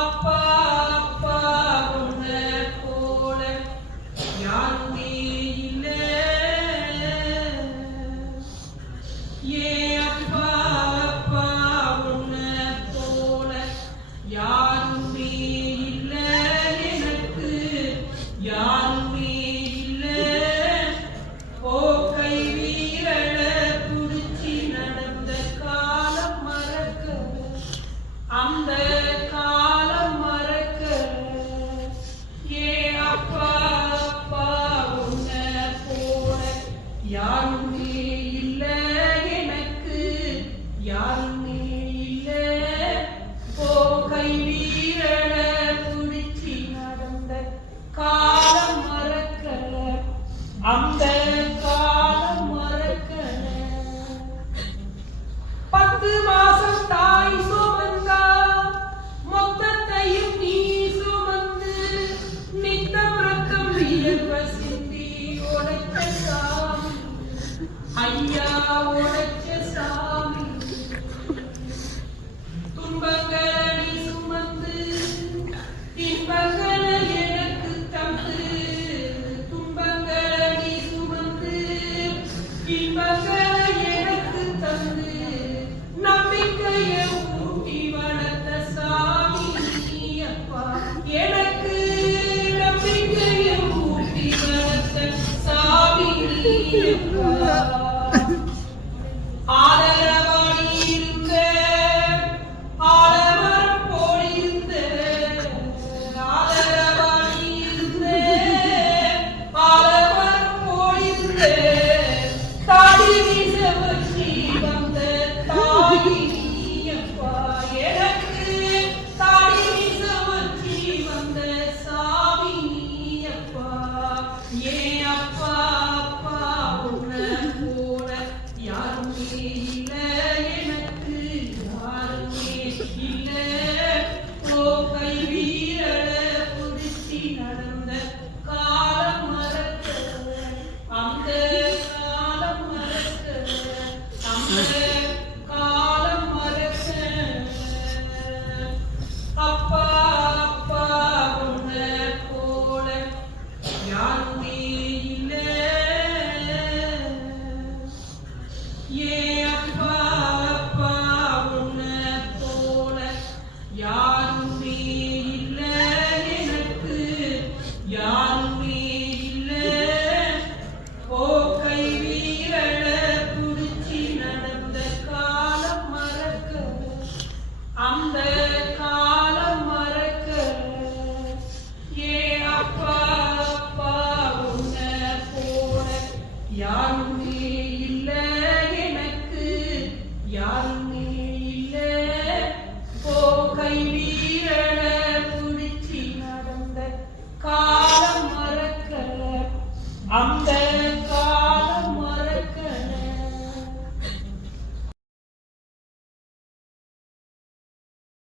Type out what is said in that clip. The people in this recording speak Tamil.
அப்பா அப்பா உன்னை போல யாருமே இல்லை. ஏன் அப்பா அப்பா உன்னை போல யாருமே இல்லை, எனக்கு யாருமே இல்லை. ஓ கை வீரல புடிச்சி நடந்த காலம் மறக்க, அந்த காலம் மறக்க. ஏன் அப்பா அப்பா உன்னை போல யாருமே இல்லை, எனக்கு யாருமே இல்லை. ஓ கை வீரல புடிச்சி நடந்த காலம் மறக்கல, அந்த காலம் மறக்கல. 10 மாசம் தாய் சுமந்தா மொத்தத்தையும் நீ சுமந்து நித்தம் ரத்தம் வியர்வ சிந்தி உடைச்ச சாமி, ஐயா உடைச்ச சாமி. துன்பங்களை நீ சுமந்து இன்பங்களை எனக்கு தந்து, துன்பங்களை நீ சுமந்து இன்பங்களை எனக்கு தந்து நம்பிக்கையை ஊட்டி வளர்த்த சாமி நீ அப்பா, எனக்கு நம்பிக்கையை ஊட்டி வளர்த்த சாமி நீ அப்பா. ஆதரவாணி இருந்த ஆலமரம் போலிருந்த, ஆதரவாணி இருந்த ஆலமரம் போலிருந்த, தாடி வீச வச்சி வந்த தாயி நீ அப்பா, எனக்கு தாடி வீச வச்சி வந்த சாமி நீ அப்பா. ஏன் அப்பா அப்பா உன்னை போல யாருமே இல்லை, எனக்கு யாருமே இல்லை. ஓ கை வீரல புடிச்சி நடந்த காலம் மறக்க, அந்த காலம் மறக்க, அந்த காலம் மறக்க. அப்பா